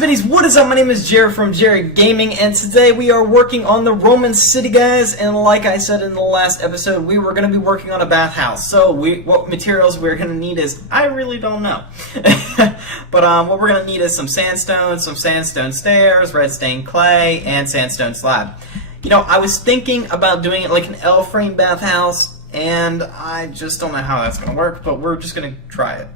Biddies, what is up? My name is Jared from Jaridgaming, and today we are working on the Roman city, guys. And like I said in the last episode, we were going to be working on a bathhouse. So what materials we're going to need is, I really don't know. But what we're going to need is some sandstone stairs, red stained clay, and sandstone slab. You know, I was thinking about doing it like an L-frame bathhouse, and I just don't know how that's going to work, but we're just going to try it.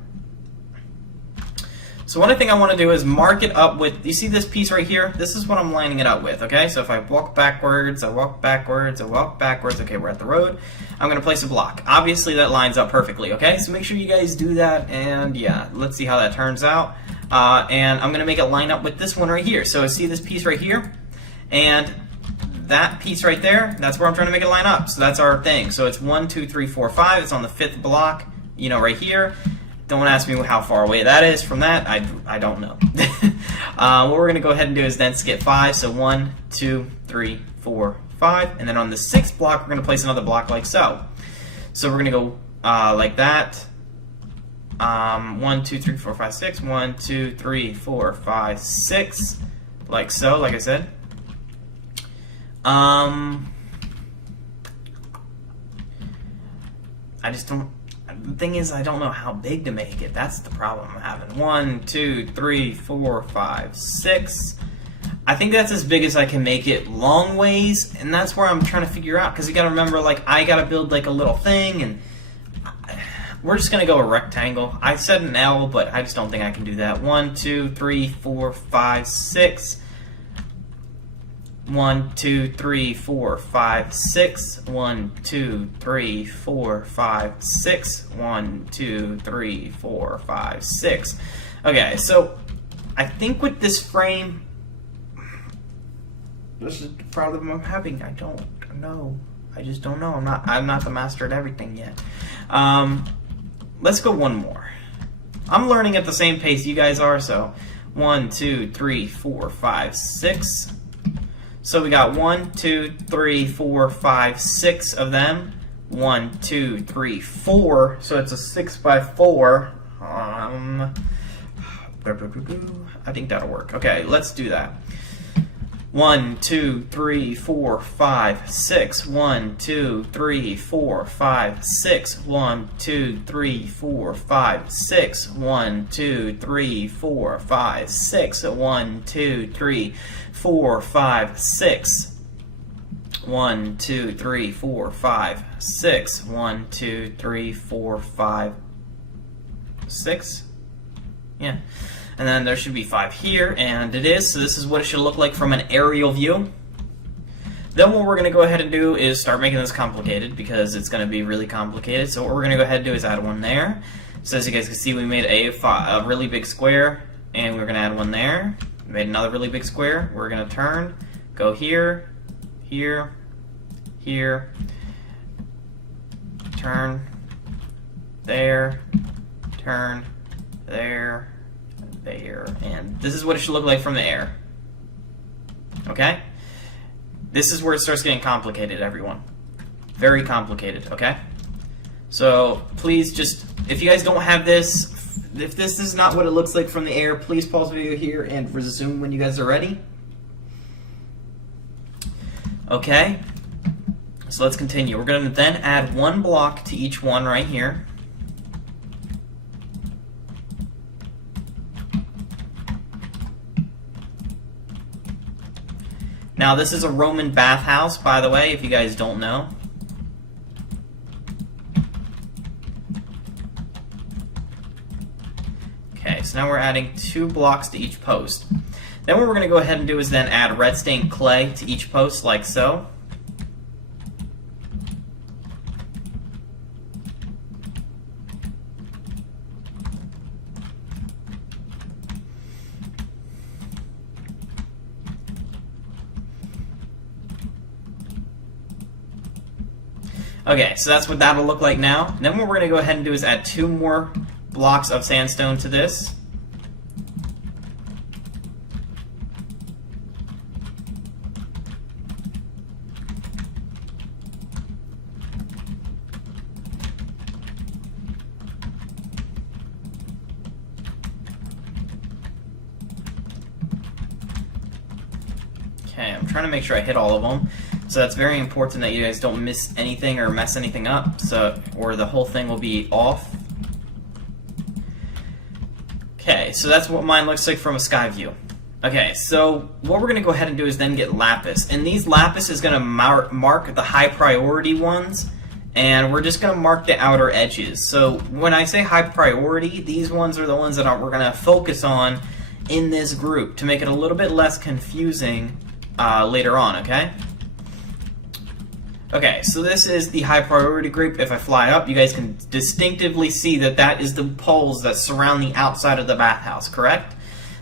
So one thing I want to do is mark it up with, you see this piece right here? This is what I'm lining it up with, okay? So if I walk backwards, I walk backwards, okay, we're at the road. I'm going to place a block. Obviously that lines up perfectly, okay? So make sure you guys do that, and yeah, let's see how that turns out. And I'm going to make it line up with this one right here. So see this piece right here? And that piece right there, that's where I'm trying to make it line up. So that's our thing. So it's 1, 2, 3, 4, 5. It's on the 5th block, you know, right here. Don't ask me how far away that is from that. I don't know. What we're going to go ahead and do is then skip 5. So 1, 2, 3, 4, 5. And then on the 6th block, we're going to place another block like so. So we're going to go like that. 1, 2, 3, 4, 5, 6. 1, 2, 3, 4, 5, 6. Like so, like I said. I just don't. The thing is, I don't know how big to make it. That's the problem I'm having. 1, 2, 3, 4, 5, 6. I think that's as big as I can make it long ways, and that's where I'm trying to figure out. Because you got to remember, like, I got to build like a little thing, and we're just gonna go a rectangle. I said an L, but I just don't think I can do that. 1, 2, 3, 4, 5, 6. 1, 2, 3, 4, 5, 6. 1, 2, 3, 4, 5, 6. 1, 2, 3, 4, 5, 6. Okay, so I think with this frame, this is the problem I'm having. I don't know. I just don't know. I'm not the master at everything yet. Let's go one more. I'm learning at the same pace you guys are, so 1, 2, 3, 4, 5, 6. So we got 1, 2, 3, 4, 5, 6 of them. 1, 2, 3, 4. So it's a 6 by 4. I think that'll work. Okay, let's do that. 1, 2, 3, 4, 5, 6. 1, 2, 3, 4, 5, 6. 1, 2, 3, 4, 5, 6. 1, 2, 3, 4, 5, 6. 1, 2, 3, 4, 5, 6. 1, 2, 3, 4, 5, 6. 1, 2, 3, 4, 5, 6. Yeah. And then there should be 5 here, and it is. So this is what it should look like from an aerial view. Then what we're going to go ahead and do is start making this complicated, because it's going to be really complicated. So what we're going to go ahead and do is add one there. So as you guys can see, we made a really big square, and we're going to add one there. We made another really big square. We're going to turn, go here, here, here, turn, there, turn, there, there, and this is what it should look like from the air. Okay? This is where it starts getting complicated, everyone. Very complicated, okay? So please just, if you guys don't have this, if this is not what it looks like from the air, please pause the video here and resume when you guys are ready. Okay? So let's continue. We're going to then add one block to each one right here. Now this is a Roman bathhouse, by the way, if you guys don't know. Okay, so now we're adding 2 blocks to each post. Then what we're going to go ahead and do is then add red stained clay to each post, like so. Okay, so that's what that'll look like now. And then what we're going to go ahead and do is add 2 more blocks of sandstone to this. Okay, I'm trying to make sure I hit all of them. So that's very important that you guys don't miss anything or mess anything up, or the whole thing will be off. Okay, so that's what mine looks like from a sky view. Okay, so what we're going to go ahead and do is then get lapis. And these lapis is going to mark the high priority ones, and we're just going to mark the outer edges. So when I say high priority, these ones are the ones that we're going to focus on in this group to make it a little bit less confusing later on, okay? Okay, so this is the high priority group. If I fly up, you guys can distinctively see that that is the poles that surround the outside of the bathhouse, correct?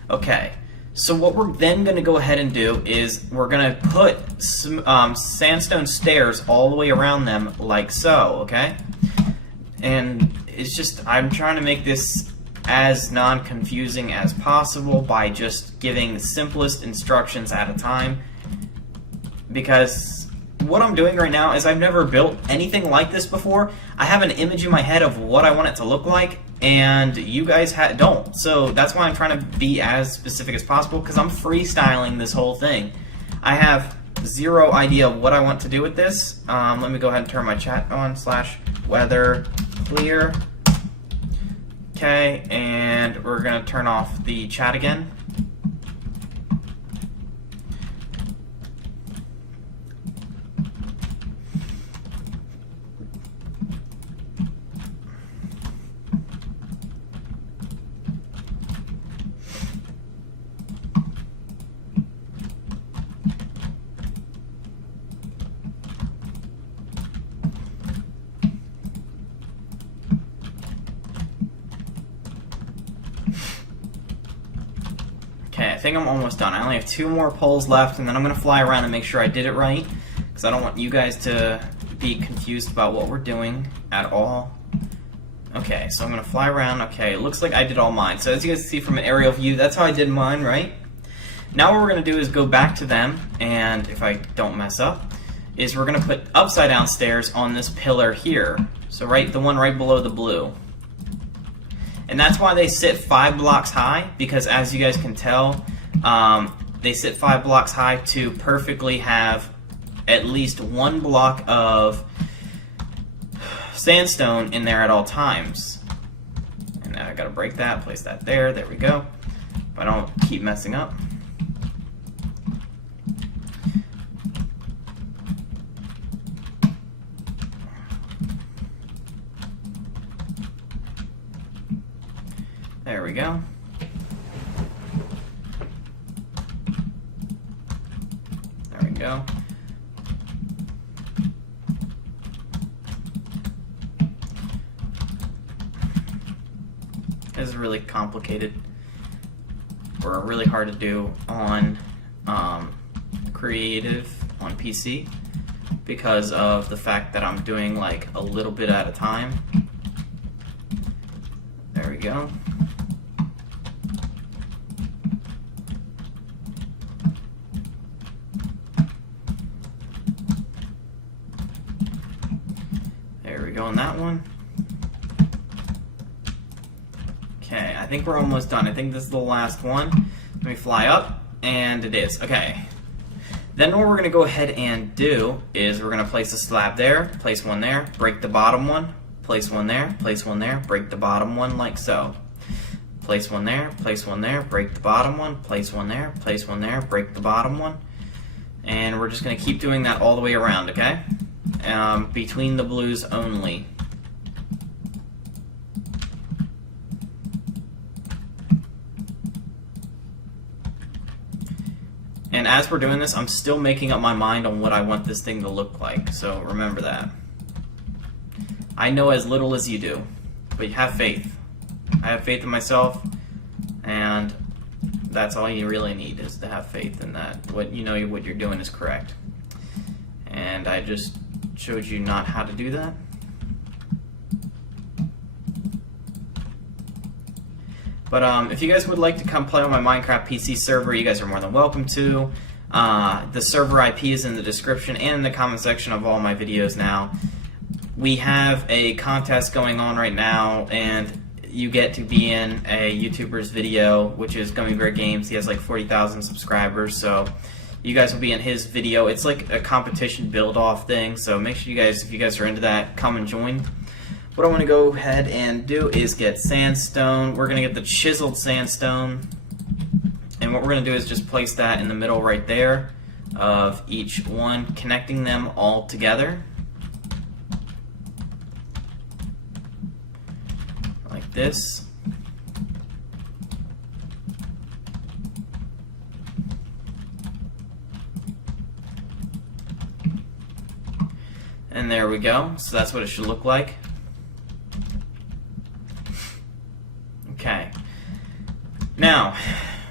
Okay, so what we're then going to go ahead and do is we're going to put some, sandstone stairs all the way around them like so, okay? And it's just, I'm trying to make this as non-confusing as possible by just giving the simplest instructions at a time, because what I'm doing right now is I've never built anything like this before. I have an image in my head of what I want it to look like, and you guys don't. So that's why I'm trying to be as specific as possible, because I'm freestyling this whole thing. I have zero idea what I want to do with this. Let me go ahead and turn my chat on, /weather clear. Okay, and we're going to turn off the chat again. Okay, I think I'm almost done. I only have 2 more poles left, and then I'm going to fly around and make sure I did it right, because I don't want you guys to be confused about what we're doing at all. Okay, so I'm going to fly around. Okay, it looks like I did all mine. So as you guys see from an aerial view, that's how I did mine, right? Now what we're going to do is go back to them, and if I don't mess up, is we're going to put upside down stairs on this pillar here. So the one right below the blue. And that's why they sit 5 blocks high, because as you guys can tell, they sit 5 blocks high to perfectly have at least 1 block of sandstone in there at all times. And now I gotta break that, place that there, there we go. If I don't keep messing up. There we go. There we go. This is really complicated, or really hard to do on creative on PC, because of the fact that I'm doing like a little bit at a time. There we go. There we go on that one. Okay, I think we're almost done. I think this is the last one. Let me fly up, and it is. Okay. Then what we're going to go ahead and do is we're going to place a slab there, place one there, break the bottom one, place one there, place one there, break the bottom one like so. Place one there, break the bottom one, place one there, break the bottom one. And we're just going to keep doing that all the way around, okay? Between the blues only. And as we're doing this, I'm still making up my mind on what I want this thing to look like, so remember that. I know as little as you do, but you have faith. I have faith in myself, and that's all you really need, is to have faith in that what you're doing is correct. And I just showed you not how to do that. But if you guys would like to come play on my Minecraft PC server, you guys are more than welcome to. The server IP is in the description and in the comment section of all my videos now. We have a contest going on right now, and you get to be in a YouTuber's video, which is Gummy Bear Games. He has like 40,000 subscribers, so You guys will be in his video. It's like a competition build-off thing, so make sure you guys, if you guys are into that, come and join. What I want to go ahead and do is get sandstone. We're going to get the chiseled sandstone, and what we're going to do is just place that in the middle right there of each one, connecting them all together like this. And there we go. So that's what it should look like. Okay. Now,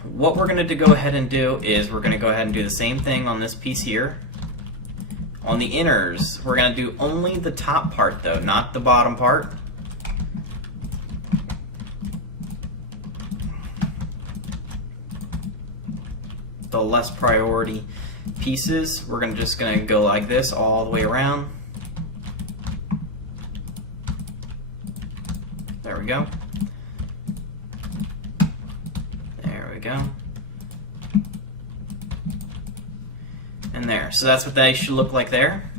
what we're going to go ahead and do is we're going to go ahead and do the same thing on this piece here. On the inners, we're going to do only the top part though, not the bottom part. The less priority pieces, we're just going to go like this all the way around. There we go. There we go. And there. So that's what they should look like there.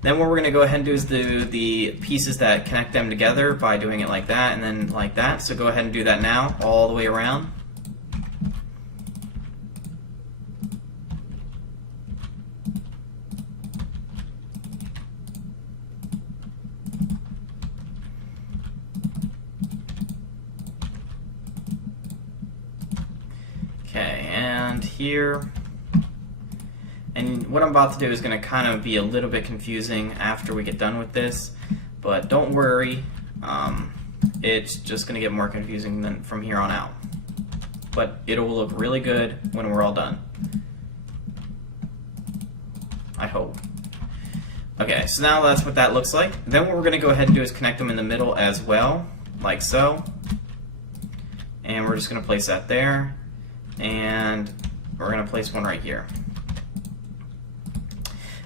Then what we're going to go ahead and do is do the pieces that connect them together by doing it like that and then like that. So go ahead and do that now all the way around. Okay, and here, and what I'm about to do is going to kind of be a little bit confusing after we get done with this, but don't worry, it's just going to get more confusing than from here on out, but it will look really good when we're all done, I hope. Okay, so now that's what that looks like. Then what we're going to go ahead and do is connect them in the middle as well, like so, and we're just going to place that there. And we're going to place one right here.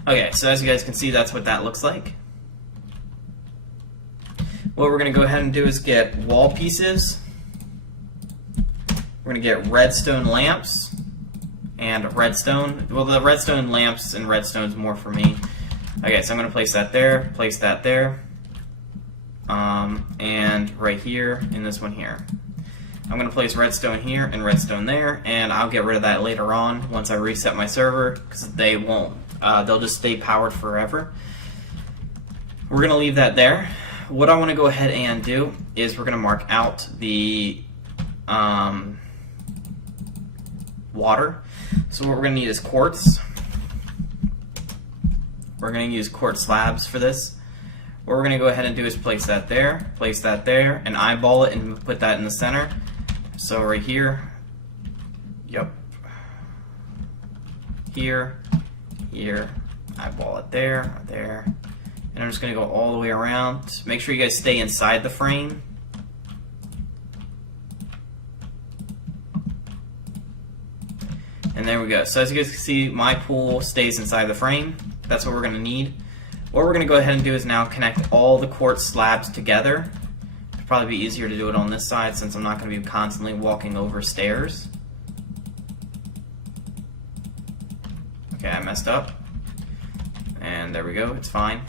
Okay, so as you guys can see, that's what that looks like. What we're going to go ahead and do is get wall pieces. We're going to get redstone lamps and redstone. Well, the redstone lamps and redstone is more for me. Okay, so I'm going to place that there, and right here in this one here. I'm going to place redstone here and redstone there, and I'll get rid of that later on once I reset my server, because they won't. They'll just stay powered forever. We're going to leave that there. What I want to go ahead and do is we're going to mark out the water. So what we're going to need is quartz. We're going to use quartz slabs for this. What we're going to go ahead and do is place that there, and eyeball it and put that in the center. So right here, yep, here, eyeball it there, and I'm just going to go all the way around. Make sure you guys stay inside the frame. And there we go. So as you guys can see, my pool stays inside the frame. That's what we're going to need. What we're going to go ahead and do is now connect all the quartz slabs together. It'll probably be easier to do it on this side since I'm not going to be constantly walking over stairs. Okay, I messed up. And there we go, it's fine.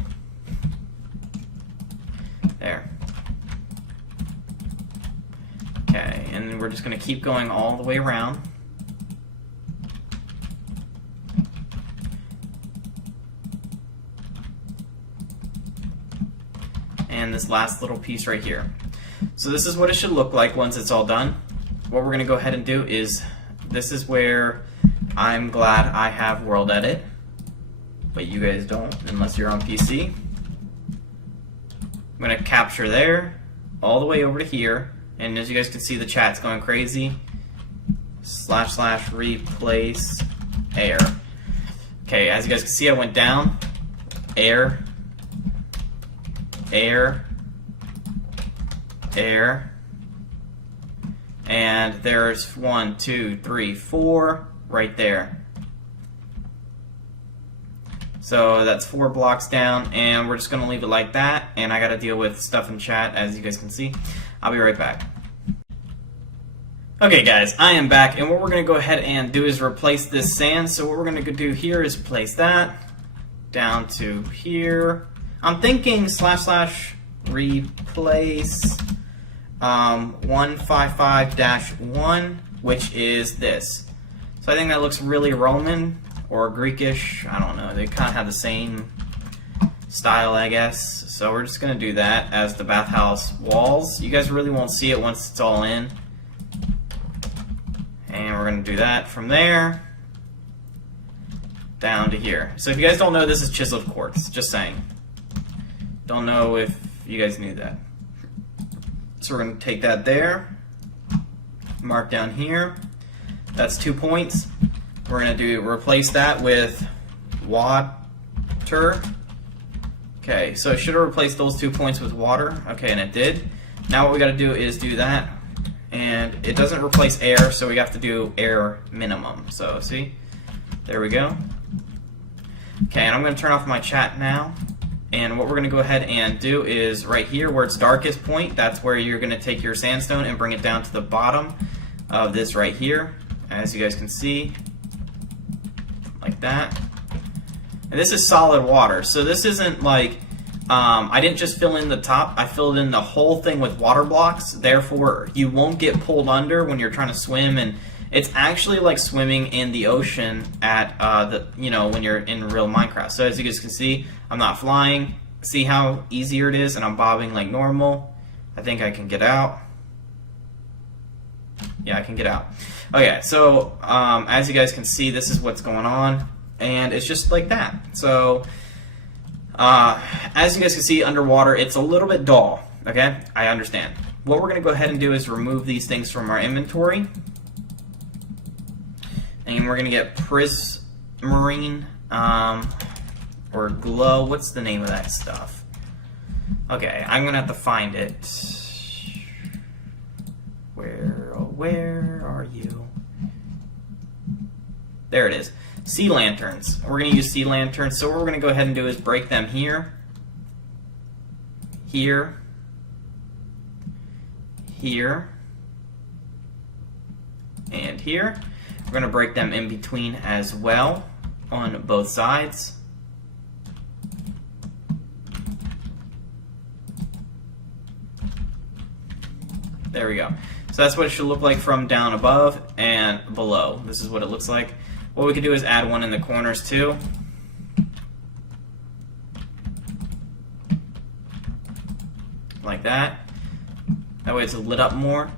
There. Okay, and then we're just going to keep going all the way around. And this last little piece right here. So this is what it should look like once it's all done. What we're going to go ahead and do is, this is where I'm glad I have World Edit, but you guys don't unless you're on PC. I'm going to capture there, all the way over to here, and as you guys can see, the chat's going crazy. / replace air. Okay, as you guys can see, I went down, air, air, air, and there's 1, 2, 3, 4 right there. So that's 4 blocks down, and we're just going to leave it like that, and I got to deal with stuff in chat, as you guys can see. I'll be right back. Okay guys, I am back, and what we're going to go ahead and do is replace this sand. So what we're going to do here is place that down to here. I'm thinking / replace 155-1, which is this. So I think that looks really Roman or Greekish. I don't know. They kind of have the same style, I guess. So we're just going to do that as the bathhouse walls. You guys really won't see it once it's all in. And we're going to do that from there down to here. So if you guys don't know, this is chiseled quartz. Just saying. Don't know if you guys knew that. So we're going to take that there. Mark down here. That's 2 points. We're going to replace that with water. Okay, so it should have replaced those 2 points with water. Okay, and it did. Now what we got to do is do that. And it doesn't replace air, so we have to do air minimum. So, see? There we go. Okay, and I'm going to turn off my chat now. And what we're going to go ahead and do is right here where it's darkest point, that's where you're going to take your sandstone and bring it down to the bottom of this right here, as you guys can see. Like that. And this is solid water, so this isn't like... I didn't just fill in the top, I filled in the whole thing with water blocks, therefore you won't get pulled under when you're trying to swim, and it's actually like swimming in the ocean at, when you're in real Minecraft. So as you guys can see, I'm not flying. See how easier it is, and I'm bobbing like normal. I think I can get out. Yeah, I can get out. Okay, so as you guys can see, this is what's going on, and it's just like that. So... as you guys can see underwater, it's a little bit dull, okay? I understand. What we're going to go ahead and do is remove these things from our inventory. And we're going to get prismarine, or glow. What's the name of that stuff? Okay, I'm going to have to find it. Where are you? There it is. Sea lanterns. We're going to use sea lanterns. So what we're going to go ahead and do is break them here, here, here, and here. We're going to break them in between as well on both sides. There we go. So that's what it should look like from down above and below. This is what it looks like. What we could do is add one in the corners too. Like that. That way it's lit up more.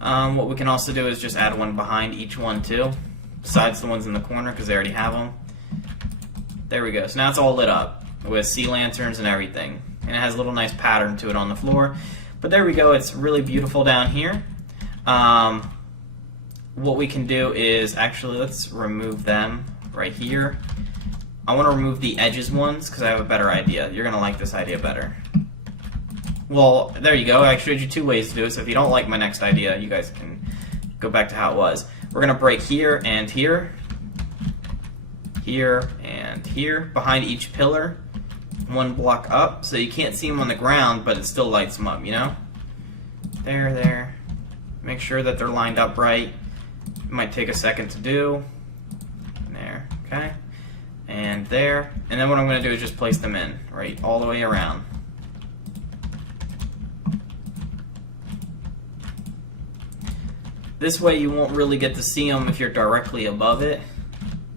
What we can also do is just add one behind each one too, besides the ones in the corner because they already have them. There we go. So now it's all lit up with sea lanterns and everything. And it has a little nice pattern to it on the floor. But there we go. It's really beautiful down here. What we can do is, actually, let's remove them right here. I want to remove the edges ones because I have a better idea. You're going to like this idea better. Well, there you go. I showed you 2 ways to do it, so if you don't like my next idea, you guys can go back to how it was. We're going to break here and here, here and here, behind each pillar, 1 block up, so you can't see them on the ground, but it still lights them up, you know? There. Make sure that they're lined up right. It might take a second to do. There, okay. And there. And then what I'm going to do is just place them in, right, all the way around. This way you won't really get to see them if you're directly above it.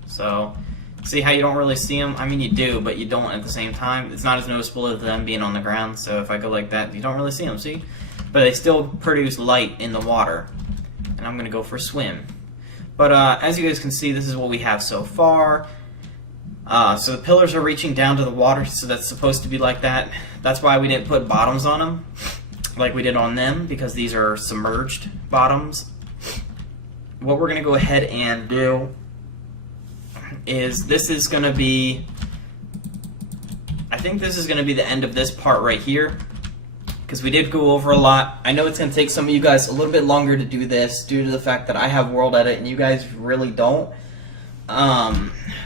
So, see how you don't really see them? I mean, you do, but you don't at the same time. It's not as noticeable as them being on the ground, so if I go like that, you don't really see them, see? But they still produce light in the water. And I'm going to go for a swim. But as you guys can see, this is what we have so far. So the pillars are reaching down to the water, so that's supposed to be like that. That's why we didn't put bottoms on them, like we did on them, because these are submerged bottoms. What we're going to go ahead and do is, this is going to be, I think this is going to be the end of this part right here, because we did go over a lot. I know it's going to take some of you guys a little bit longer to do this due to the fact that I have World Edit and you guys really don't.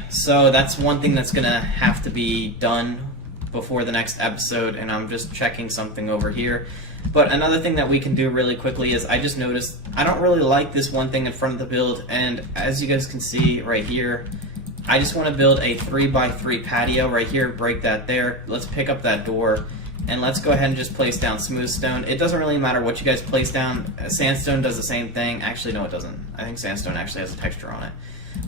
So that's one thing that's going to have to be done before the next episode, and I'm just checking something over here. But another thing that we can do really quickly is I just noticed I don't really like this one thing in front of the build, and as you guys can see right here, I just want to build a 3x3 patio right here, break that there. Let's pick up that door, and let's go ahead and just place down smooth stone. It doesn't really matter what you guys place down. Sandstone does the same thing. Actually, no, it doesn't. I think sandstone actually has a texture on it.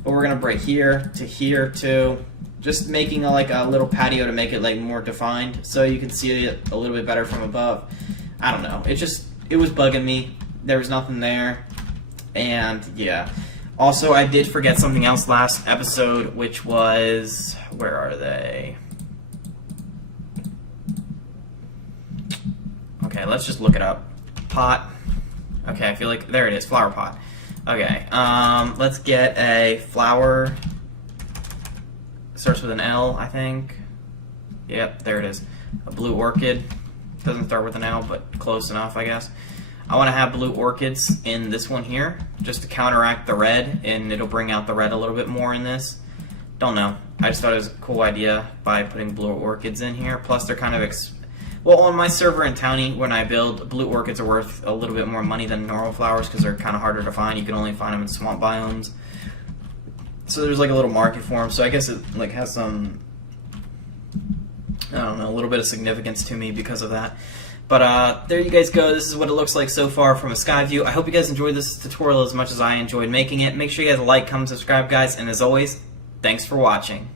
But we're going to break here too. Just making like a little patio to make it like more defined so you can see it a little bit better from above. I don't know. It was bugging me. There was nothing there. And yeah. Also, I did forget something else last episode, which was... Where are they? Okay, let's just look it up. Pot. Okay, I feel like... There it is. Flower pot. Okay, let's get a flower. Starts with an L, I think. Yep, there it is. A blue orchid. Doesn't start with an L, but close enough, I guess. I want to have blue orchids in this one here, just to counteract the red, and it'll bring out the red a little bit more in this. Don't know. I just thought it was a cool idea by putting blue orchids in here. Plus, they're kind of... Well, on my server in Townie, when I build, blue orchids are worth a little bit more money than normal flowers because they're kind of harder to find. You can only find them in swamp biomes. So there's like a little market for them. So I guess it like has some... I don't know, a little bit of significance to me because of that. But there you guys go. This is what it looks like so far from a sky view. I hope you guys enjoyed this tutorial as much as I enjoyed making it. Make sure you guys like, comment, subscribe, guys. And as always, thanks for watching.